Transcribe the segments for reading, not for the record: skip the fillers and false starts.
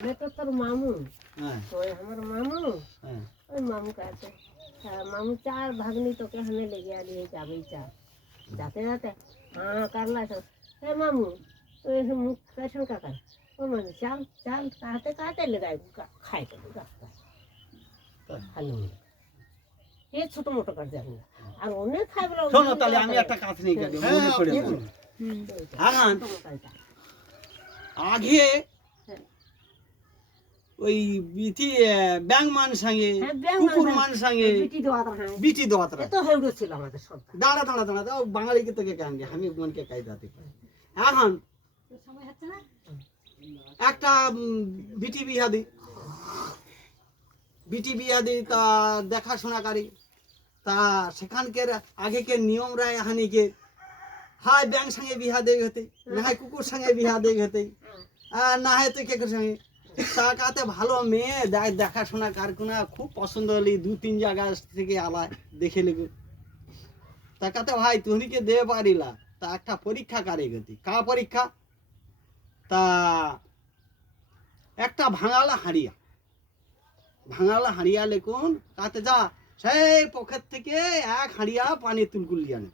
तो तोर मामू हाँ ओए हमर मामू हाँ ओए मामू कहते मामू चार भागनी तो के हमें ले गया लिए जाबे चा जाते जाते हाँ करला तो हे मामू तो ऐसे मुख कैसन का कर और मैंने चाल चाल कहते कहते लगाए खाए तो रास्ता हेलो ये छोटा मोटा कर जाएंगे और उन्हें खाए बोला শোনো তাহলে আমি একটা কাজ নিয়ে গেলাম মনে পড়ে গেল আগান আগে ওই বিটি ব্যাং মান সঙ্গে কুকুর মান সঙ্গে বিটি দোয়াত রা তো হেউড়ো ছিল আমাদের সব দাঁড়া দাঁড়া দাঁড়া দাও বাঙালি কে তোকে কাঙ্গে আমি মনকে কায়দাতে পাই এখন সময় হচ্ছে না একটা বিটি বিয়া দি তা দেখাশোনাকারী তা সেখানকার আগেকার নিয়ম রায় হানিকে হাই ব্যাং সঙ্গে বিয়া দেই হতে না হয় কুকুর সঙ্গে বিয়া দেই হতে আর না হয় তো কেকের সঙ্গে তা কাতে ভালো মেয়ে দেখাশোনা কারকুনা খুব পছন্দ হলি দু তিন জায়গা থেকে আলায় দেখে লেগে তা কাতে ভাই তুহিকে দে পারিলা তা একটা পরীক্ষা কারে গতি কা পরীক্ষা তা একটা ভাঙালা হাঁড়িয়া লেকুন কাতে যা সেই পকেট থেকে এক হাঁড়িয়া পানি তুলকুল লিয়া নে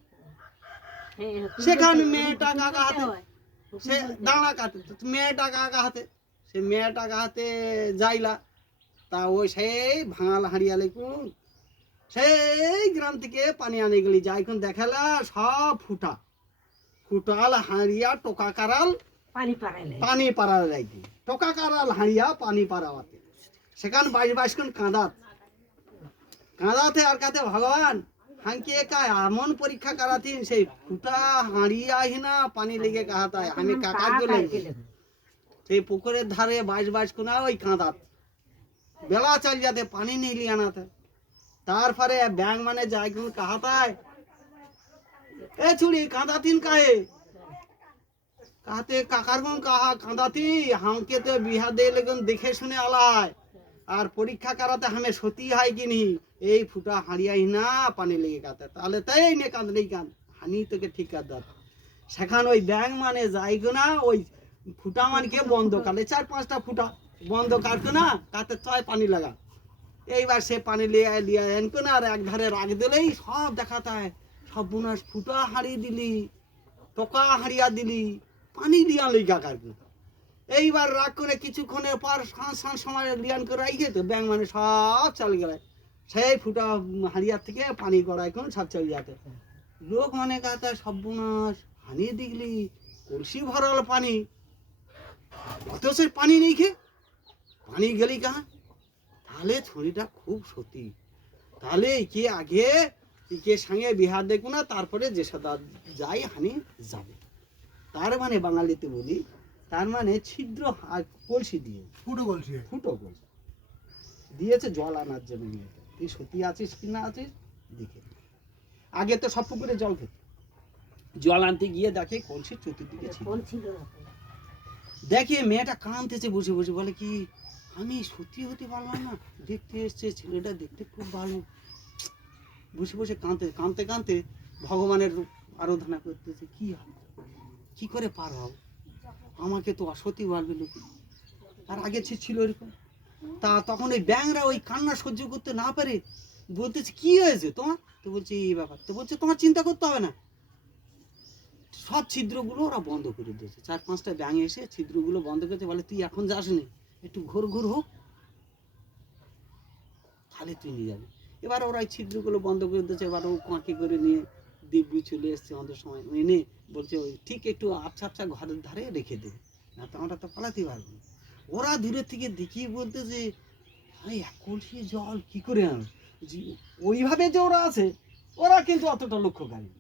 সেখানে মেয়েটা কাকা হাতে সে দাঁড়া কাটে মেয়েটা কাকা হাতে সে মেয়েটা হাতে যাইলা তা ওই সেই ভাঙালা হাঁড়িয়া লেকুন সেই গ্রাম থেকে পানি আনে গেলি যাইখন দেখালা সব ফুটাল হাঁড়িয়া টোকা কারাল পানি পাড়া যাইতি টোকা কারাল হাঁড়িয়া পানি পাড়াওয়াতে সেখান 22 কাঁদাতে আর কাতে ভগবান হাঁকে কা এমন পরীক্ষা করাতিন সেই ফুটা হাঁড়িয়া হিনা পানি লেগে কাহাতায় আমি কাকার বলে সেই পুকুরের ধারে 22 কোনা ওই কাঁদাত বেলা চাল যাতে পানি নিয়ে লিয়ে আনাতে তারপরে ব্যাং মানে যাই কোন কাহাতায় এ ছুড়ি কাঁদাতিন কাহে কাহাতে কাকার কোন কাহা কাঁদাতি হাঁকে তো বিহা দে লেগুন দেখে শুনে আলায় আর পরীক্ষা করাতে আমি সত্যি হয় কিনি এই ফুটা হাঁড়িয়াই না পানি লেগে কাতে তাহলে তাই নে কাঁদলেই কাঁদ হানি তোকে ঠিক কাঁদ সেখানে ওই ব্যাং মানে যাই না ওই ফুটা মানকে বন্ধ কালে 4-5টা ফুটা বন্ধ কাটতো না কাতে ছয় পানি লাগা এইবার সে পানি লিয়া এনকো না আর এক ধারে রাখ দিলেই সব দেখাতে হয় সব বোনাস ফুটা হাঁড়ি দিলি টোকা হাঁড়িয়া দিলি পানি লিয়া লেগা কাটবো এইবার রাগ করে কিছুক্ষণের পর সাঁস সময় লিয়ান করে রাখে তো ব্যাং মানে সব চাল গেলে সেই ফুটা হাঁড়িয়ার থেকে পানি গড়ায় কোন সব চলে যেতে লোক মানে কাতে সর্বনাশ হানি দেখলি কলসি ভরাল পানি অত সে পানি নেই খে পানি গেলি কাহা তাহলে ছড়িটা খুব সত্যি তাহলে একে আগে একে সঙ্গে বিহার দেখো না তারপরে যে সাদা যাই হানি যাবে তার মানে বাঙালিতে বলি তার মানে ছিদ্র কলসি দিয়ে ফুটো কলসি দিয়েছে জল আনার জন্য তুই সত্যি আছিস কি না আছিস দেখে আগে তো সব পুকুরে জল খেত জল আনতে গিয়ে দেখে কলসির চতুর্দিকে দেখে মেয়েটা কাঁদতেছে বসে বসে বলে কি আমি সত্যি হতে পারলাম না দেখতে এসছে ছেলেটা দেখতে খুব ভালো বসে বসে কাঁদতে ভগবানের আরাধনা করতেছে কি হবে কি করে পার হব আমাকে তো অসতী বলবে লোক আর আগে ছিল এরকম তা তখন ওই ব্যাংরা ওই কান্না সহ্য করতে না পারে বলতেছে কি হয়েছে তোমার তো বলছে এই ব্যাপার তো বলছে তোমার চিন্তা করতে হবে না সব ছিদ্রগুলো ওরা বন্ধ করে দিয়েছে 4-5টা ব্যাং এসে ছিদ্রগুলো বন্ধ করেছে বলে তুই এখন যাস নি একটু ঘোর হোক তাহলে তুই নিয়ে যাবি এবার ওরা ওই ছিদ্রগুলো বন্ধ করে দিয়েছে এবার ও কাঁকি করে নিয়ে দিব্যি চলে এসছে আমাদের সময় এনে বলছে ওই ঠিক একটু আবছা ঘরের ধারে রেখে দেবে না তো আমরা তো পালাতে পারবো না ওরা দূরের থেকে দেখিয়ে বলতে যে এক কলসি জল কি করে আনো ওইভাবে যে ওরা আছে ওরা কিন্তু অতটা লক্ষ্য করেনি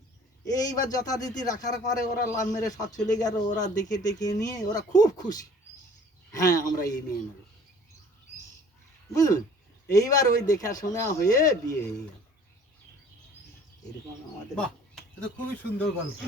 এইবার যথারীতি রাখার পরে ওরা লাভ মেরে সব চলে গেল ওরা দেখে নিয়ে ওরা খুব খুশি হ্যাঁ আমরা এই নিয়ে নেব বুঝলেন এইবার ওই দেখাশোনা হয়ে বিয়ে হয়ে গেল এরকম আমাদের বাহ এটা খুবই সুন্দর গল্প